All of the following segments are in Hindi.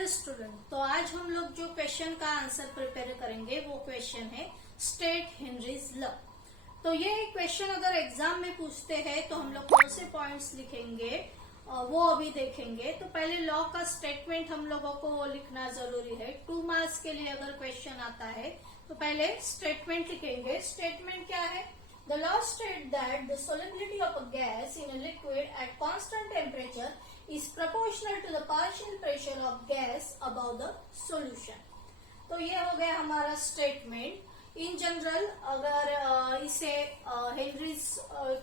हेलो स्टूडेंट, तो आज हम लोग जो क्वेश्चन का आंसर प्रिपेयर करेंगे वो क्वेश्चन है स्टेट हेनरीज लॉ। तो ये क्वेश्चन अगर एग्जाम में पूछते हैं तो हम लोग कौन से पॉइंट्स लिखेंगे वो अभी देखेंगे। तो पहले लॉ का स्टेटमेंट हम लोगों को लिखना जरूरी है। 2 मार्क्स के लिए अगर क्वेश्चन आता है तो पहले स्टेटमेंट लिखेंगे। स्टेटमेंट क्या है? The law states that the solubility of a gas in a liquid at constant temperature is proportional to the partial pressure of gas above the solution। तो ये हो गया हमारा स्टेटमेंट। इन जनरल अगर इसे हेनरीज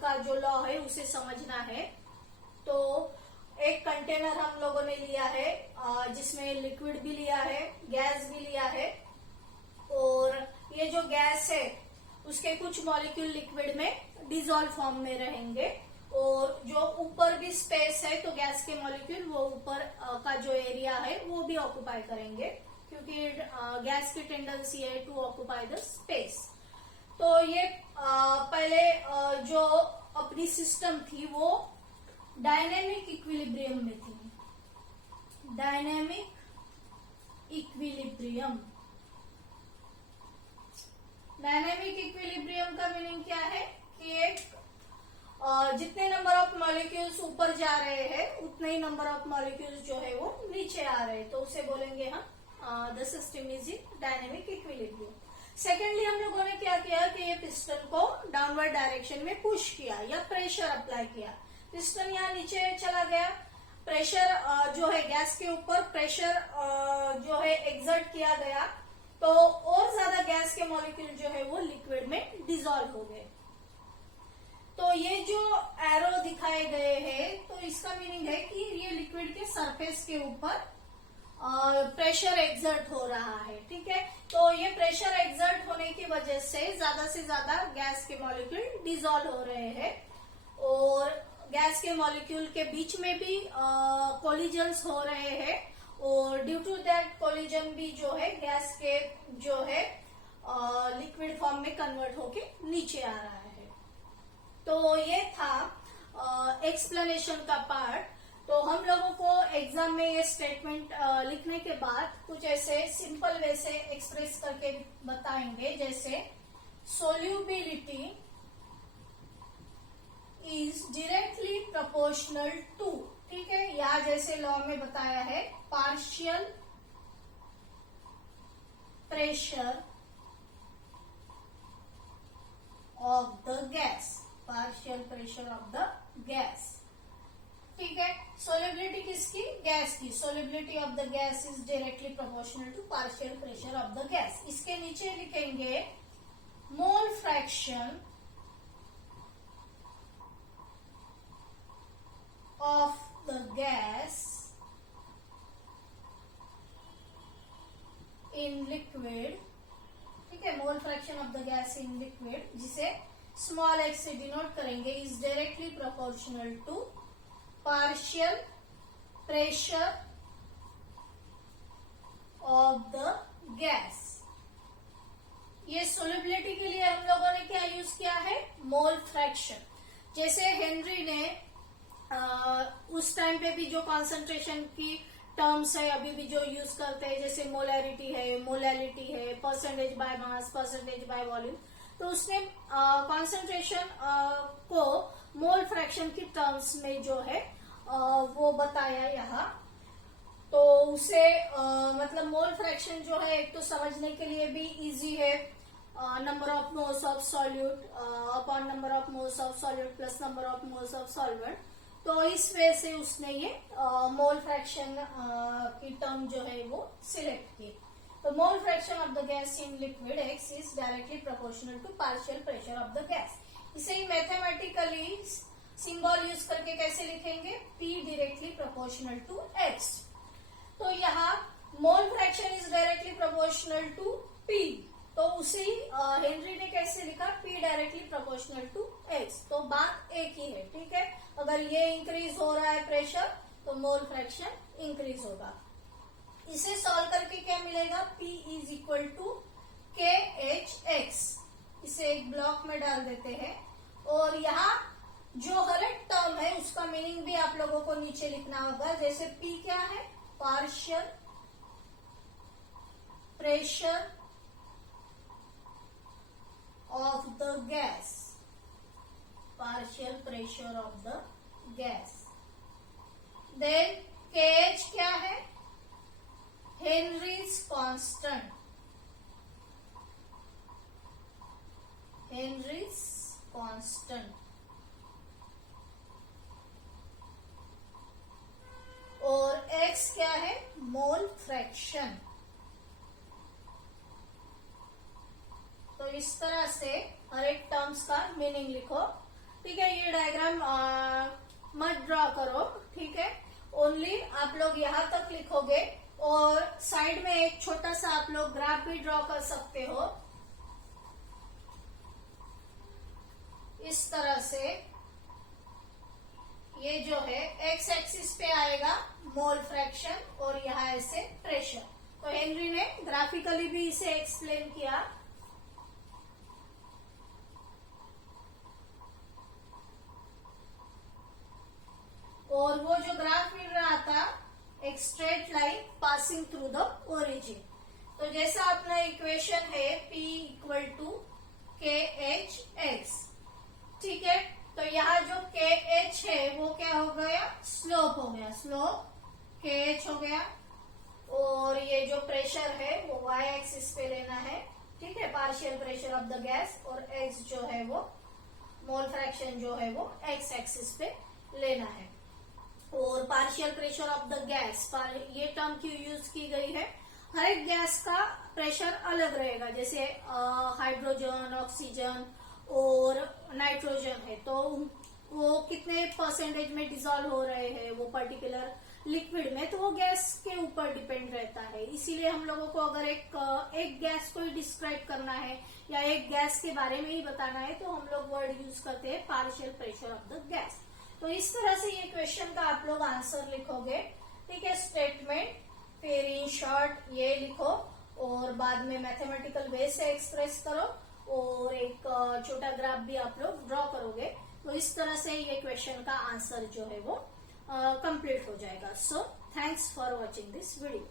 का जो लॉ है उसे समझना है तो एक कंटेनर हम लोगों ने लिया है जिसमें लिक्विड भी लिया है, गैस भी लिया है, और ये जो गैस है उसके कुछ मॉलिक्यूल लिक्विड में डिसॉल्व फॉर्म में रहेंगे, और जो ऊपर भी स्पेस है तो गैस के मॉलिक्यूल वो ऊपर का जो एरिया है वो भी ऑक्युपाई करेंगे, क्योंकि गैस की टेंडेंसी है टू ऑक्युपाई द स्पेस। तो ये पहले जो अपनी सिस्टम थी वो डायनेमिक इक्विलिब्रियम में थी। डायनेमिक इक्विलिब्रियम का मीनिंग क्या है कि एक जितने नंबर ऑफ मॉलिक्यूल्स ऊपर जा रहे हैं उतने ही नंबर ऑफ मॉलिक्यूल्स जो है वो नीचे आ रहे हैं, तो उसे बोलेंगे हम the system is in dynamic equilibrium. Secondly हम लोगों ने क्या किया कि ये पिस्टन को डाउनवर्ड डायरेक्शन में पुश किया या प्रेशर अप्लाई किया। पिस्टन यहाँ नीचे चला गया, प्रेशर जो है गैस के ऊपर प्रेशर जो है एक्सर्ट किया गया, तो और ज्यादा गैस के मॉलिक्यूल जो है वो लिक्विड में डिसॉल्व हो गए। तो ये जो एरो दिखाए गए हैं तो इसका मीनिंग है कि ये लिक्विड के सरफेस के ऊपर प्रेशर एक्सर्ट हो रहा है। ठीक है, तो ये प्रेशर एक्सर्ट होने की वजह से ज्यादा गैस के मॉलिक्यूल डिसॉल्व हो रहे हैं, और गैस के मॉलिक्यूल के बीच में भी कोलिजन्स हो रहे हैं, और ड्यू टू दैट कोलिजन भी जो है गैस के जो है लिक्विड फॉर्म में कन्वर्ट होके नीचे आ रहा है। तो ये था एक्सप्लेनेशन का पार्ट। तो हम लोगों को एग्जाम में ये स्टेटमेंट लिखने के बाद कुछ ऐसे सिंपल वे से एक्सप्रेस करके बताएंगे, जैसे solubility is directly proportional to, ठीक है, या जैसे लॉ में बताया है partial pressure of the gas, partial pressure of the gas. ठीक है, सोल्युबिलिटी किसकी? गैस की। Solubility of the gas is directly proportional to partial pressure of the gas. इसके नीचे लिखेंगे mole fraction of the gas in liquid, ठीक है, mole fraction of the gas in liquid, जिसे स्मॉल x से डिनोट करेंगे, is directly proportional to partial pressure of the gas. ये सोल्युबिलिटी के लिए हम लोगों ने क्या यूज किया है? Mole fraction. जैसे हेनरी ने उस टाइम पे भी जो कॉन्सेंट्रेशन की टर्म्स है अभी भी जो यूज करते हैं, जैसे मोलैरिटी है, मोलैलिटी है, percentage by mass, percentage by volume, तो उसने कॉन्सेंट्रेशन को मोल फ्रैक्शन की टर्म्स में जो है वो बताया यहाँ। तो उसे मतलब मोल फ्रैक्शन जो है एक तो समझने के लिए भी इजी है, number of moles of solute upon number of moles of solute plus number of moles of solvent. तो इस वे से उसने ये मोल फ्रैक्शन की टर्म जो है वो सिलेक्ट की। तो mole fraction of the gas in liquid x is directly proportional to partial pressure of the gas. इसे ही मैथमेटिकली सिंबल यूज करके कैसे लिखेंगे? P directly proportional to x। तो यहाँ mole fraction is directly proportional to P, तो उसी हेनरी ने कैसे लिखा? P directly proportional to x। तो बात एक ही है, ठीक है। अगर ये इंक्रीज हो रहा है प्रेशर तो मोल फ्रैक्शन इंक्रीज होगा। इसे सॉल्व करके क्या मिलेगा? P is equal to KHX। इसे एक ब्लॉक में डाल देते हैं, और यहाँ जो हर एक टर्म है उसका मीनिंग भी आप लोगों को नीचे लिखना होगा। जैसे P क्या है? Partial pressure of the gas, partial pressure of the gas. Then KH क्या है? Henry's constant. Henry's constant. और X क्या है? Mole fraction. तो इस तरह से हर एक टर्म्स का मीनिंग लिखो. ठीक है, ये डायग्राम मत ड्रॉ करो. ठीक है, ओनली आप लोग यहां तक लिखोगे और साइड में एक छोटा सा आप लोग ग्राफ भी ड्रॉ कर सकते हो. इस तरह से ये जो है एक्स एक्सिस पे आएगा मोल फ्रैक्शन और यहाँ ऐसे प्रेशर. तो हेनरी ने ग्राफिकली भी इसे एक्सप्लेन किया. और वो जो ग्राफ मिल रहा था, एक straight line passing through the origin. तो जैसा अपना इक्वेशन है P equal to KH X. ठीक है, तो यहाँ जो KH है वो क्या हो गया? स्लोप हो गया. स्लोप KH हो गया. और ये जो प्रेशर है वो Y एक्सिस पे लेना है. ठीक है, partial pressure of the gas. और X जो है वो मोल फ्रैक्शन जो है वो X एक्सिस पे लेना है. और partial pressure of the gas, ये टर्म क्यों यूज की गई है? हर एक गैस का प्रेशर अलग रहेगा. जैसे हाइड्रोजन, ऑक्सीजन और नाइट्रोजन है, तो वो कितने परसेंटेज में डिसॉल्व हो रहे हैं वो पर्टिकुलर लिक्विड में, तो वो गैस के ऊपर डिपेंड रहता है. इसीलिए हम लोगों को अगर एक गैस को ही डिस्क्राइब करना है या एक गैस के बारे में ही बताना है तो हम लोग वर्ड यूज करते हैं partial pressure of the gas. तो इस तरह से ये क्वेश्चन का आप लोग आंसर लिखोगे. ठीक है, स्टेटमेंट फिर इन शॉर्ट ये लिखो और बाद में मैथमेटिकल वे से एक्सप्रेस करो और एक छोटा ग्राफ भी आप लोग ड्रॉ करोगे. तो इस तरह से ये क्वेश्चन का आंसर जो है वो कंप्लीट हो जाएगा. So thanks for watching this video.